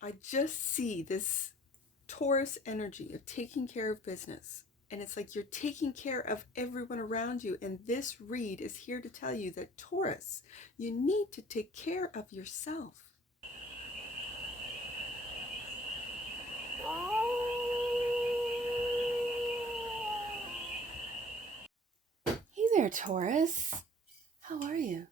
I just see this Taurus energy of taking care of business. And it's like you're taking care of everyone around you. And this read is here to tell you that Taurus, you need to take care of yourself. Hey there, Taurus. How are you?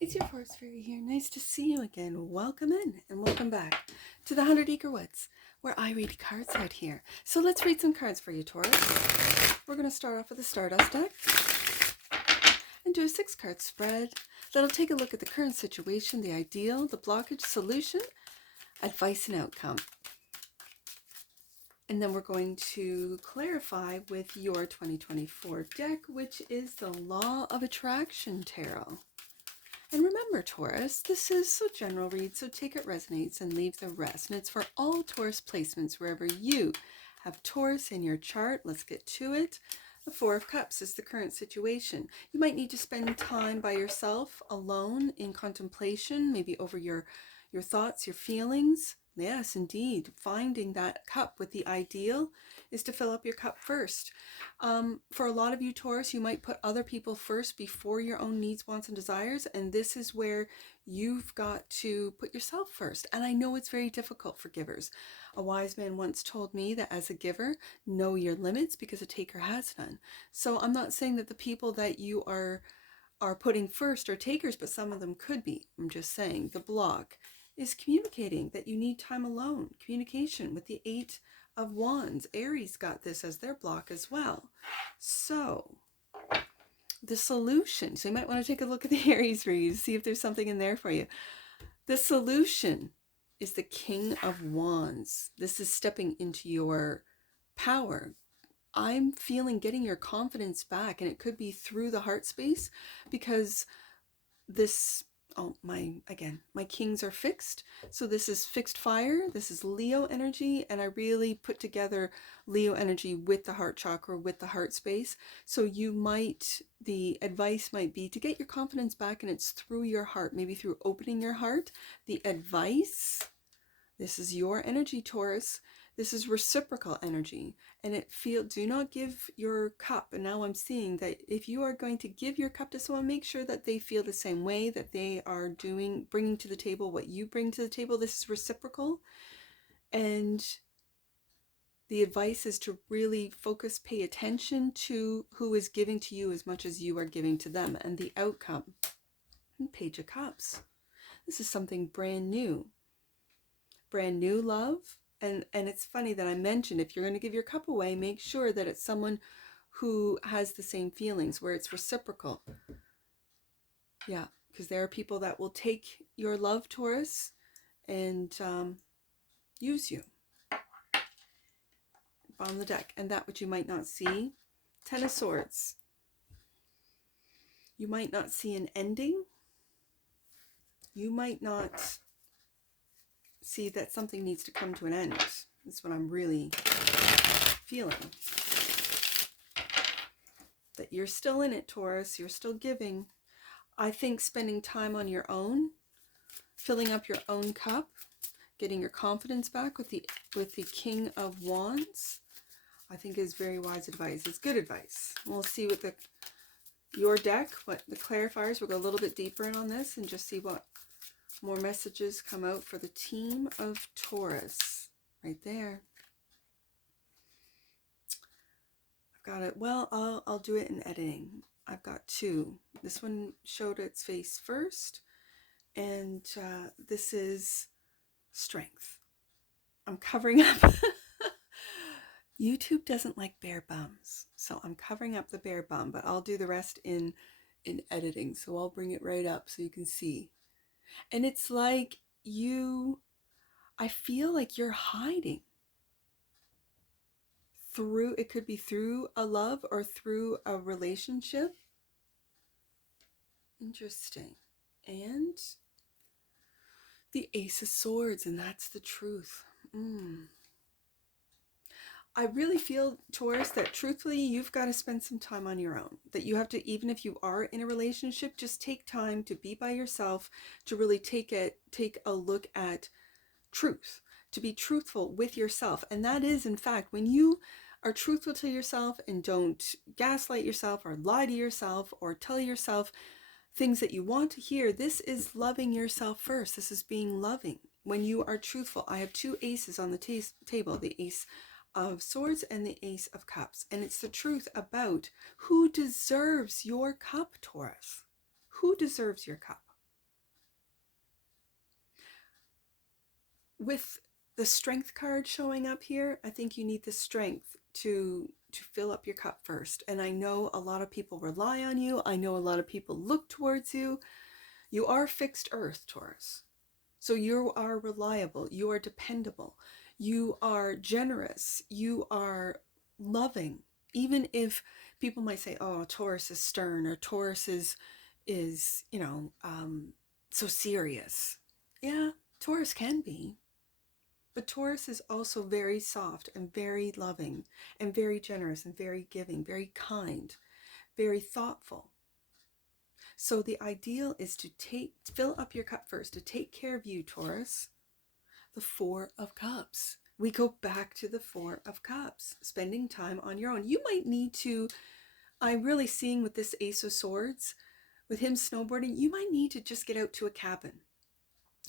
It's your forest fairy here. Nice to see you again. Welcome in and welcome back to the 100 Acre Woods, where I read cards out here. So let's read some cards for you, Taurus. We're going to start off with the Stardust deck and do a 6-card spread that'll take a look at the current situation, the ideal, the blockage, solution, advice, and outcome. And then we're going to clarify with your 2024 deck, which is the Law of Attraction Tarot. And remember, Taurus, this is so general read, so take it resonates and leave the rest. And it's for all Taurus placements, wherever you have Taurus in your chart. Let's get to it. The Four of Cups is the current situation. You might need to spend time by yourself, alone, in contemplation, maybe over your thoughts, your feelings. Yes, indeed. Finding that cup with the ideal is to fill up your cup first. For a lot of you, Taurus, you might put other people first before your own needs, wants, and desires. And this is where you've got to put yourself first. And I know it's very difficult for givers. A wise man once told me that as a giver, know your limits because a taker has none. So I'm not saying that the people that you are putting first are takers, but some of them could be. I'm just saying the block is communicating that you need time alone. Communication with the 8 of Wands. Aries got this as their block as well. So the solution, so you might want to take a look at the Aries read, see if there's something in there for you. The solution is the King of Wands. This is stepping into your power. I'm feeling getting your confidence back, and it could be through the heart space, because this, my kings are fixed. So this is fixed fire. This is Leo energy. And I really put together Leo energy with the heart chakra, with the heart space. So the advice might be to get your confidence back, and it's through your heart, maybe through opening your heart. The advice, this is your energy, Taurus. This is reciprocal energy, and do not give your cup. And now I'm seeing that if you are going to give your cup to someone, make sure that they feel the same way, that they are bringing to the table what you bring to the table. This is reciprocal. And the advice is to really focus, pay attention to who is giving to you as much as you are giving to them. And the outcome, Page of Cups. This is something brand new love. And it's funny that I mentioned, if you're going to give your cup away, make sure that it's someone who has the same feelings, where it's reciprocal. Yeah, because there are people that will take your love, Taurus, and use you. On the deck. And that which you might not see. 10 of Swords. You might not see an ending. You might not see that something needs to come to an end. That's what I'm really feeling. That you're still in it, Taurus. You're still giving. I think spending time on your own, filling up your own cup, getting your confidence back with the King of Wands, I think is very wise advice. It's good advice. We'll see what your deck, what the clarifiers, we'll go a little bit deeper in on this and just see what more messages come out for the team of Taurus. Right there. I've got it. Well, I'll do it in editing. I've got 2. This one showed its face first, and this is strength. I'm covering up. YouTube doesn't like bare bums, so I'm covering up the bare bum, but I'll do the rest in editing. So I'll bring it right up so you can see. And it's like I feel like you're hiding through, it could be through a love or through a relationship. Interesting. And the Ace of Swords, and that's the truth. I really feel, Taurus, that truthfully, you've got to spend some time on your own. That you have to, even if you are in a relationship, just take time to be by yourself, to really take a look at truth, to be truthful with yourself. And that is, in fact, when you are truthful to yourself and don't gaslight yourself or lie to yourself or tell yourself things that you want to hear, this is loving yourself first. This is being loving. When you are truthful, I have two aces on the table, the Ace of Swords and the Ace of Cups. And it's the truth about who deserves your cup, Taurus. Who deserves your cup? With the Strength card showing up here, I think you need the strength to fill up your cup first. And I know a lot of people rely on you. I know a lot of people look towards you. You are fixed earth, Taurus. So you are reliable. You are dependable. You are generous. You are loving. Even if people might say, oh, Taurus is stern, or Taurus is so serious. Yeah, Taurus can be. But Taurus is also very soft and very loving and very generous and very giving, very kind, very thoughtful. So the ideal is to fill up your cup first, to take care of you, Taurus. The Four of Cups. We go back to the Four of Cups, spending time on your own. You might need to, I'm really seeing with this Ace of Swords, with him snowboarding, you might need to just get out to a cabin.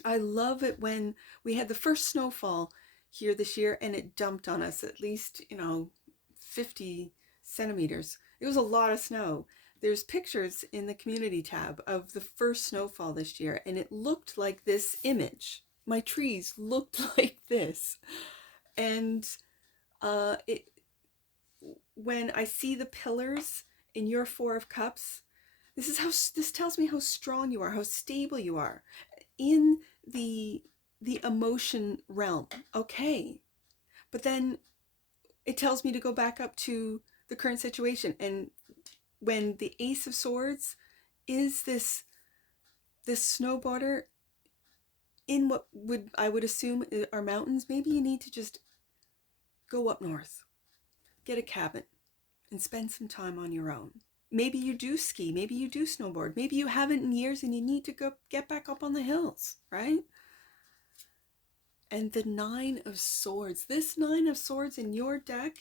I love it when we had the first snowfall here this year and it dumped on us at least, 50 centimeters. It was a lot of snow. There's pictures in the community tab of the first snowfall this year and it looked like this image. My trees looked like this. And when I see the pillars in your Four of Cups, this tells me how strong you are, how stable you are in the emotion realm. Okay, but then it tells me to go back up to the current situation. And when the Ace of Swords is this snowboarder in what I would assume are mountains, maybe you need to just go up north, get a cabin, and spend some time on your own. Maybe you do ski, maybe you do snowboard, maybe you haven't in years and you need to go get back up on the hills, right? And the Nine of Swords, this Nine of Swords in your deck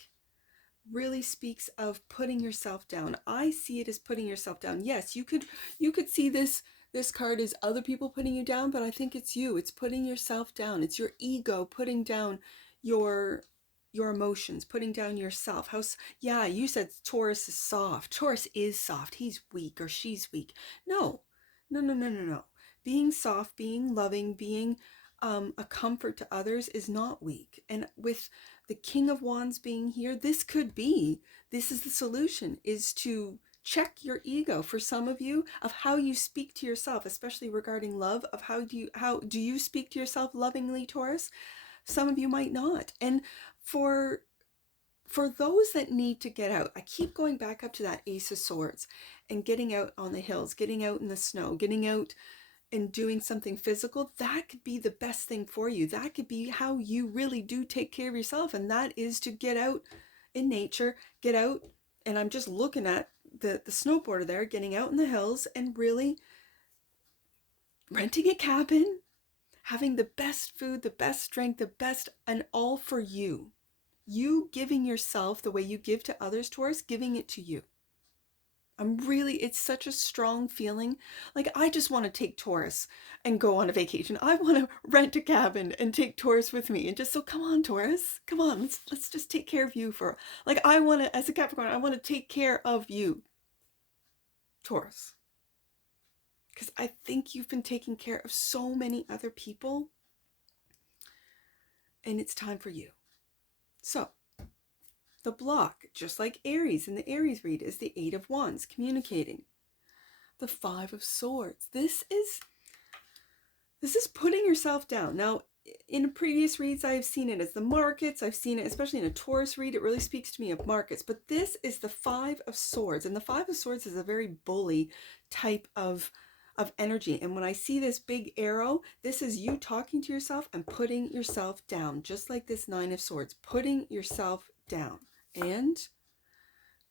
really speaks of putting yourself down. I see it as putting yourself down. Yes, you could see this card as other people putting you down, but I think it's you. It's putting yourself down. It's your ego putting down your emotions, putting down yourself. Yeah, you said Taurus is soft. Taurus is soft. He's weak or she's weak. No. Being soft, being loving, being a comfort to others is not weak. And with the King of Wands being here, this is the solution, is to check your ego for some of you, of how you speak to yourself, especially regarding love, of how do you speak to yourself lovingly, Taurus? Some of you might not. And for those that need to get out, I keep going back up to that Ace of Swords and getting out on the hills, getting out in the snow, getting out and doing something physical. That could be the best thing for you. That could be how you really do take care of yourself. And that is to get out in nature, get out. And I'm just looking at the snowboarder there, getting out in the hills and really renting a cabin, having the best food, the best strength, the best, and all for you. You giving yourself the way you give to others, Taurus, giving it to you. It's such a strong feeling. Like, I just want to take Taurus and go on a vacation. I want to rent a cabin and take Taurus with me and just, so come on, Taurus, come on, let's just take care of you for, like, I want to, as a Capricorn, I want to take care of you, Taurus. Because I think you've been taking care of so many other people and it's time for you. So, the block, just like Aries in the Aries read, is the Eight of Wands, communicating. The Five of Swords. This is putting yourself down. Now, in previous reads, I have seen it as the markets. I've seen it, especially in a Taurus read, it really speaks to me of markets. But this is the Five of Swords. And the Five of Swords is a very bully type of energy. And when I see this big arrow, this is you talking to yourself and putting yourself down. Just like this Nine of Swords, putting yourself down. And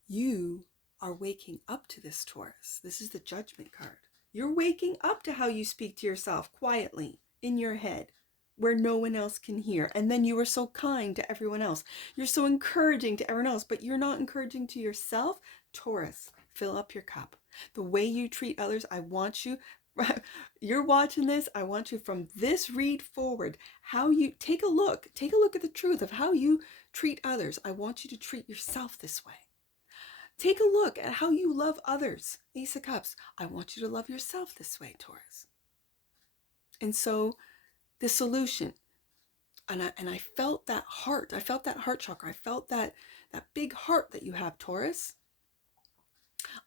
you are waking up to this, Taurus. This is the Judgment card. You're waking up to how you speak to yourself quietly in your head. where no one else can hear. And then you are so kind to everyone else. You're so encouraging to everyone else, but you're not encouraging to yourself. Taurus, fill up your cup. The way you treat others, I want you, you're watching this, I want you from this read forward, how you take a look at the truth of how you treat others. I want you to treat yourself this way. Take a look at how you love others. Ace of Cups. I want you to love yourself this way, Taurus. And so the solution, and I felt that heart. I felt that heart chakra. I felt that big heart that you have, Taurus.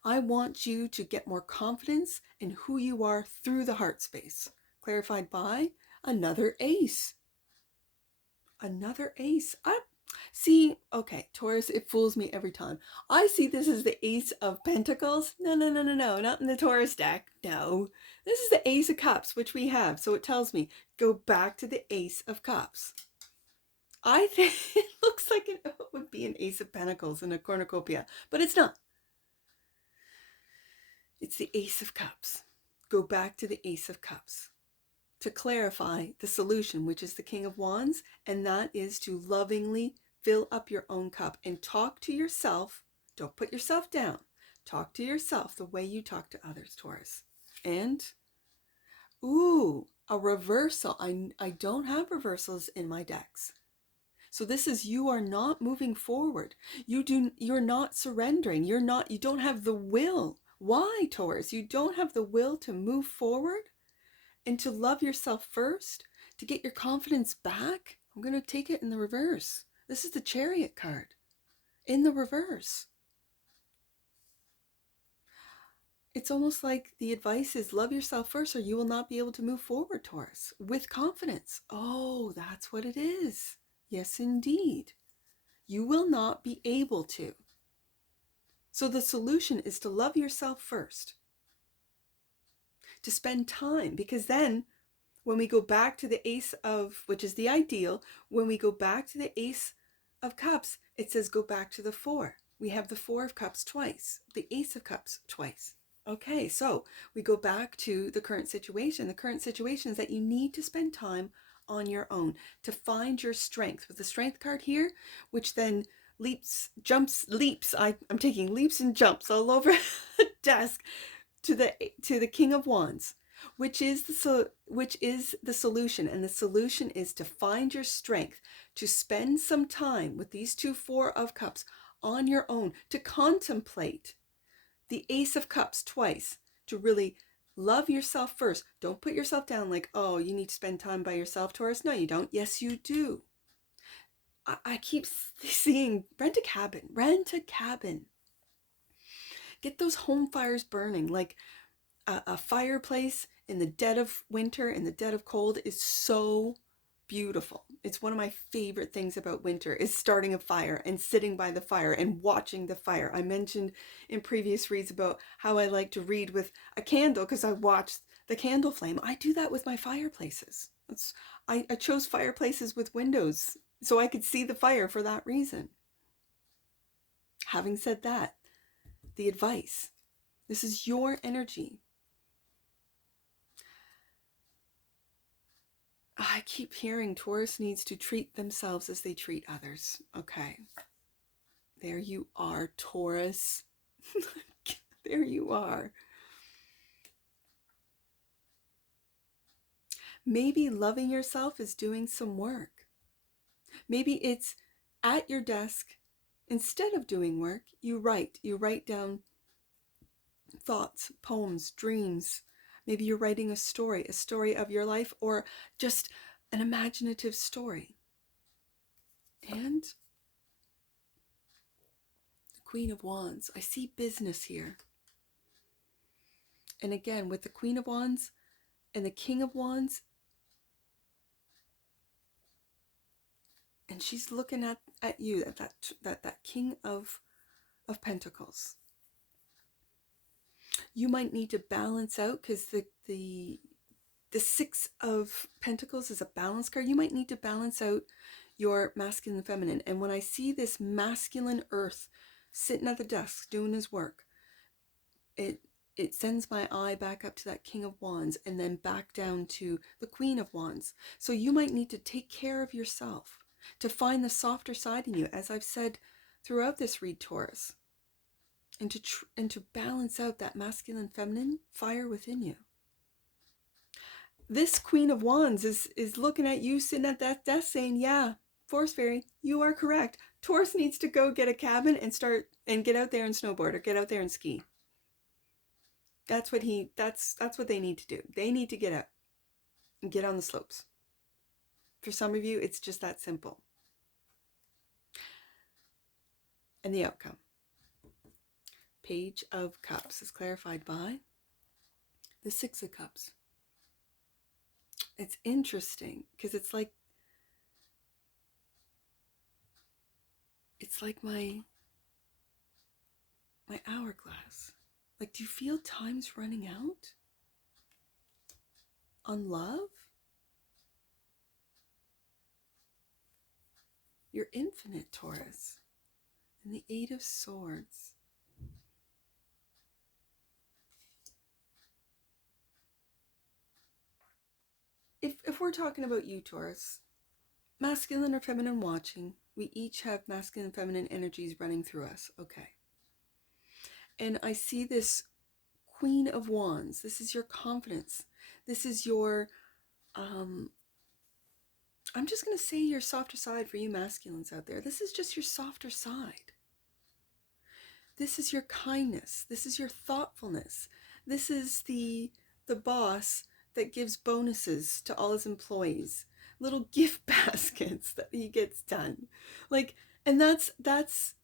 I want you to get more confidence in who you are through the heart space. Clarified by another ace. Another ace. I see, okay, Taurus, it fools me every time. I see this as the Ace of Pentacles. No, not in the Taurus deck. No, this is the Ace of Cups, which we have. So it tells me, go back to the Ace of Cups. I think it looks like it would be an Ace of Pentacles in a cornucopia, but it's not. It's the Ace of Cups. Go back to the Ace of Cups to clarify the solution, which is the King of Wands, and that is to lovingly fill up your own cup and talk to yourself. Don't put yourself down. Talk to yourself the way you talk to others, Taurus. And, ooh, a reversal. I don't have reversals in my decks. So this is, you are not moving forward. You're not surrendering. You don't have the will. Why, Taurus? You don't have the will to move forward and to love yourself first, to get your confidence back. I'm going to take it in the reverse. This is the Chariot card in the reverse. It's almost like the advice is love yourself first or you will not be able to move forward, Taurus, with confidence. Oh, that's what it is. Yes, indeed. You will not be able to. So the solution is to love yourself first. To spend time, because then when we go back to the Ace of, which is the ideal, when we go back to the Ace of Cups, it says go back to the 4. We have the 4 of Cups twice, the Ace of Cups twice. Okay, so we go back to the current situation. The current situation is that you need to spend time on your own to find your strength. With the Strength card here, which then leaps. I'm taking leaps and jumps all over the desk to the King of Wands, which is the solution. And the solution is to find your strength, to spend some time with these 2 4 of Cups on your own, to contemplate the Ace of Cups twice, to really love yourself first. Don't put yourself down like, oh, you need to spend time by yourself, Taurus. No, you don't. Yes, you do. I keep seeing rent a cabin. Get those home fires burning. Like a fireplace in the dead of winter, in the dead of cold, is so beautiful. It's one of my favorite things about winter, is starting a fire and sitting by the fire and watching the fire. I mentioned in previous reads about how I like to read with a candle because I watch the candle flame. I do that with my fireplaces. I chose fireplaces with windows so I could see the fire for that reason. Having said that, the advice, this is your energy. I keep hearing Taurus needs to treat themselves as they treat others. Okay. There you are, Taurus. There you are. Maybe loving yourself is doing some work. Maybe it's at your desk, instead of doing work, you write down thoughts, poems, dreams. Maybe you're writing a story of your life, or just an imaginative story. And the Queen of Wands, I see business here. And again, with the Queen of Wands and the King of Wands, and she's looking at you, at that King of Pentacles. You might need to balance out, because the 6 of Pentacles is a balance card. You might need to balance out your masculine and feminine. And when I see this masculine Earth sitting at the desk doing his work, it sends my eye back up to that King of Wands and then back down to the Queen of Wands. So you might need to take care of yourself to find the softer side in you, as I've said throughout this read, Taurus, and to balance out that masculine feminine fire within you. This Queen of Wands is looking at you sitting at that desk saying, yeah, Force Fairy, you are correct. Taurus needs to go get a cabin and get out there and snowboard or get out there and ski. That's what they need to do. They need to get out and get on the slopes. For some of you, it's just that simple. And the outcome. Page of Cups is clarified by the Six of Cups. It's interesting because it's like my hourglass. Like, do you feel time's running out on love? You're infinite, Taurus. And the Eight of Swords. If we're talking about you, Taurus, masculine or feminine watching, we each have masculine and feminine energies running through us, okay? And I see this Queen of Wands. This is your confidence. This is your, I'm just going to say your softer side for you masculines out there. This is just your softer side. This is your kindness. This is your thoughtfulness. This is the boss that gives bonuses to all his employees, little gift baskets that he gets done. Like, and that's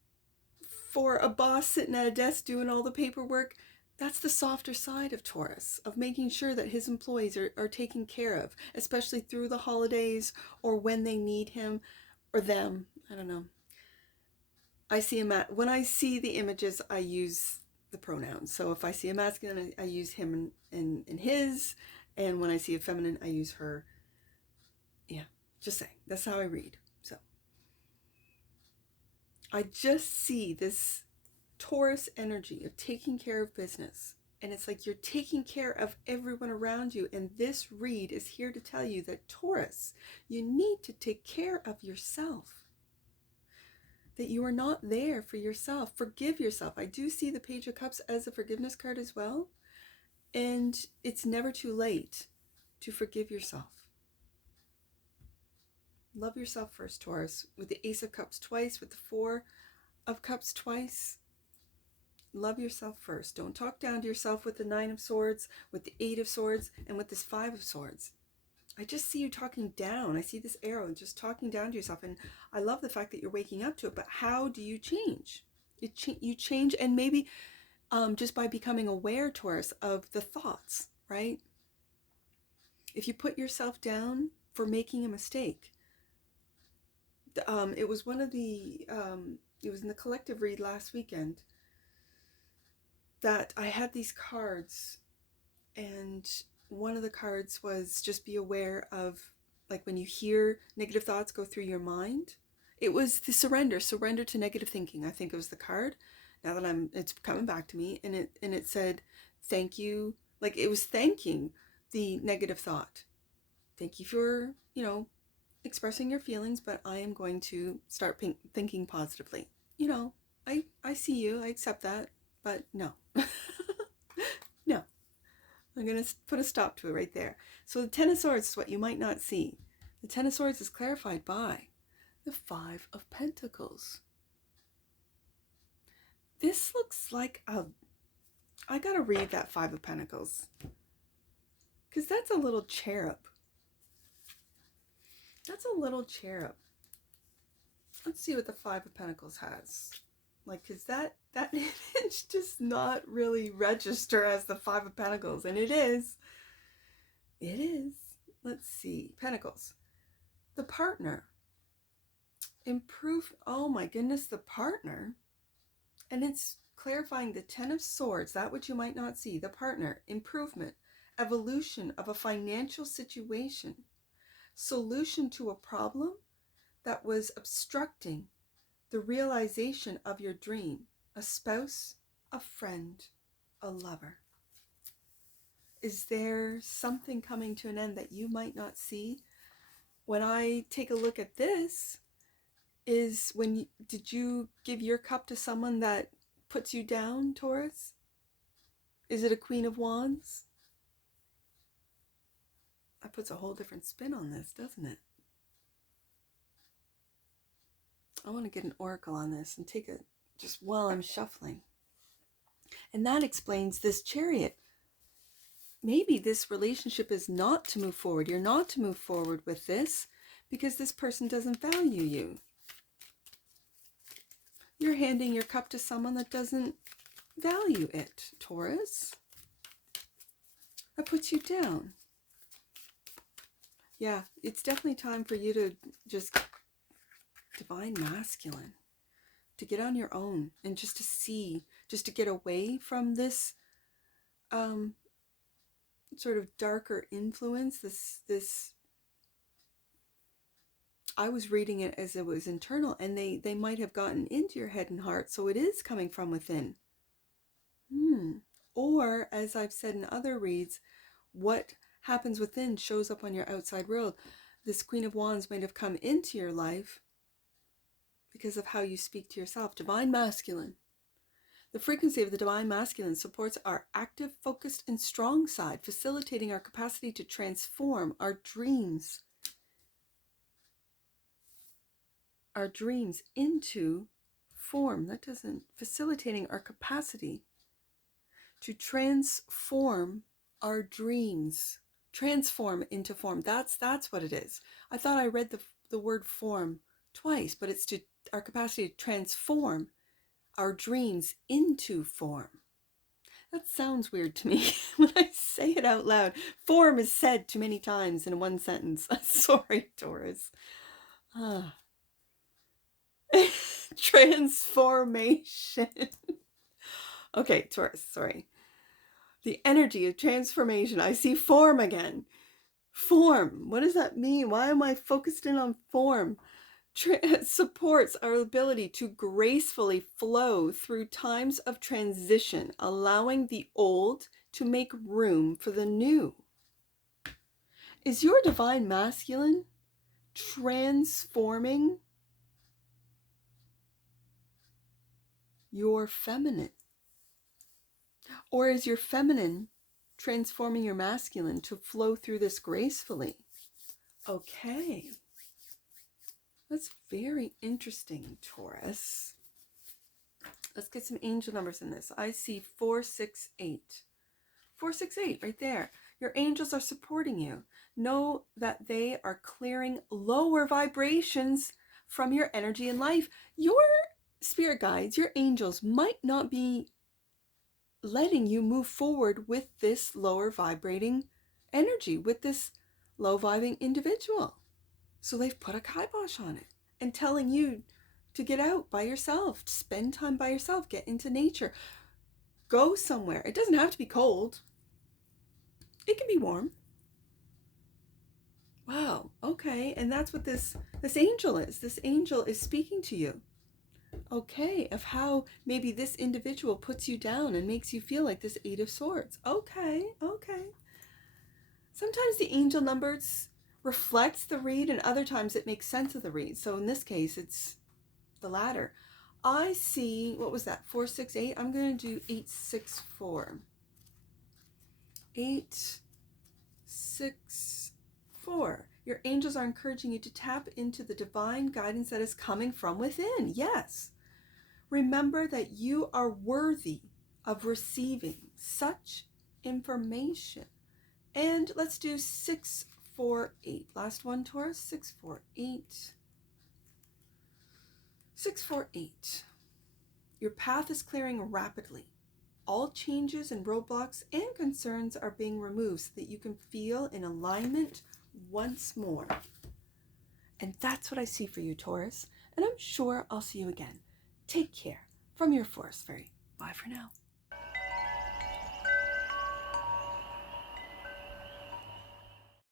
for a boss sitting at a desk doing all the paperwork. That's the softer side of Taurus, of making sure that his employees are taken care of, especially through the holidays or when they need him or them. I don't know. I see when I see the images, I use the pronouns. So if I see a masculine, I use him and his. And when I see a feminine, I use her. Yeah, just saying. That's how I read. So I just see this Taurus energy of taking care of business. And it's like you're taking care of everyone around you. And this read is here to tell you that, Taurus, you need to take care of yourself. That you are not there for yourself. Forgive yourself. I do see the Page of Cups as a forgiveness card as well. And it's never too late to forgive yourself. Love yourself first, Taurus. With the Ace of Cups twice, with the Four of Cups twice. Love yourself first. Don't talk down to yourself with the Nine of Swords, with the Eight of Swords, and with this Five of Swords. I just see you talking down. I see this arrow and just talking down to yourself. And I love the fact that you're waking up to it. But how do you change? You change, and maybe just by becoming aware, Taurus, of the thoughts, right? If you put yourself down for making a mistake, it was one of the, it was in the collective read last weekend that I had these cards, and one of the cards was just be aware of, like, when you hear negative thoughts go through your mind. It was the surrender to negative thinking. I think it was the card. Now that it's coming back to me, and it said, thank you. Like, it was thanking the negative thought. Thank you for, expressing your feelings, but I am going to start thinking positively. I see you, I accept that, but no. No. I'm going to put a stop to it right there. So the Ten of Swords is what you might not see. The Ten of Swords is clarified by the Five of Pentacles. This looks like I gotta read that Five of Pentacles, because that's a little cherub. That's a little cherub. Let's see what the Five of Pentacles has. Like, because that image does not really register as the Five of Pentacles. And it is. It is. Let's see. Pentacles. The partner. Oh my goodness, the partner. And it's clarifying the Ten of Swords, that which you might not see. The partner. Improvement. Evolution of a financial situation. Solution to a problem that was obstructing the realization of your dream. A spouse, a friend, a lover. is there something coming to an end that you might not see? When I take a look at this, did you give your cup to someone that puts you down, Taurus? Is it a Queen of Wands? That puts a whole different spin on this, doesn't it? I want to get an oracle on this and take it just while I'm shuffling. And that explains this Chariot. Maybe this relationship is not to move forward. You're not to move forward with this because this person doesn't value you. You're handing your cup to someone that doesn't value it, Taurus. That puts you down. Yeah, it's definitely time for you to just divine masculine, to get on your own and just to see, just to get away from this sort of darker influence, this I was reading it as it was internal, and they might have gotten into your head and heart, so it is coming from within. Or, as I've said in other reads, what happens within shows up on your outside world. This Queen of Wands might have come into your life because of how you speak to yourself. Divine masculine. The frequency of the divine masculine supports our active, focused, and strong side, facilitating our capacity to transform our dreams into form. That doesn't, facilitating our capacity to transform our dreams, transform into form. That's what it is. I thought I read the word form twice, but it's to our capacity to transform our dreams into form. That sounds weird to me when I say it out loud. Form is said too many times in one sentence. Sorry, Taurus. Transformation. Okay, Taurus, sorry. The energy of transformation. I see form again. Form. What does that mean? Why am I focused in on form? Supports our ability to gracefully flow through times of transition, allowing the old to make room for the new. Is your divine masculine transforming your feminine? Or is your feminine transforming your masculine to flow through this gracefully? Okay. That's very interesting, Taurus. Let's get some angel numbers in this. I see 468. 468 right there. Your angels are supporting you. Know that they are clearing lower vibrations from your energy in life. Your spirit guides, your angels might not be letting you move forward with this lower vibrating energy, with this low vibing individual. So they've put a kibosh on it and telling you to get out by yourself, spend time by yourself, get into nature, go somewhere. It doesn't have to be cold. It can be warm. Wow, okay. And that's what this angel is. This angel is speaking to you. Okay, of how maybe this individual puts you down and makes you feel like this Eight of Swords. Okay. Sometimes the angel numbers reflects the read, and other times it makes sense of the read. So in this case, it's the latter. I see, what was that, 468? I'm going to do 864. 864. Your angels are encouraging you to tap into the divine guidance that is coming from within. Yes. Remember that you are worthy of receiving such information. And let's do 648. Last one, Taurus. 648. 648. Your path is clearing rapidly. All changes and roadblocks and concerns are being removed so that you can feel in alignment once more. And that's what I see for you, Taurus. And I'm sure I'll see you again. Take care. From your Forest Fairy. Bye for now.